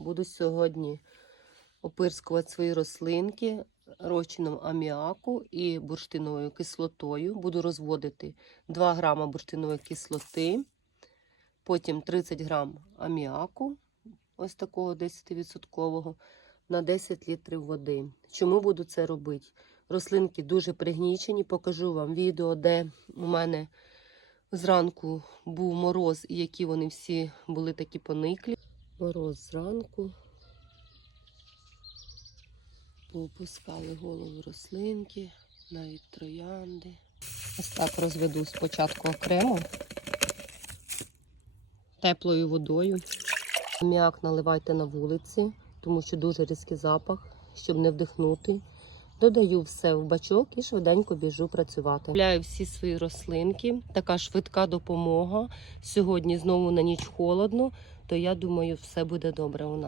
Буду сьогодні опирскувати свої рослинки розчином аміаку і бурштиновою кислотою. Буду розводити 2 грама бурштинової кислоти, потім 30 грам аміаку, ось такого 10% на 10 літрів води. Чому буду це робити? Рослинки дуже пригнічені. Покажу вам відео, де у мене зранку був мороз, і які вони всі були такі пониклі. Мороз зранку. Попускали голову рослинки, навіть троянди. Ось так розведу спочатку окремо теплою водою. М'як наливайте на вулиці, тому що дуже різкий запах, щоб не вдихнути. Додаю все в бачок і швиденько біжу працювати. Гуляю всі свої рослинки. Така швидка допомога. Сьогодні знову на ніч холодно, то я думаю, все буде добре у нас.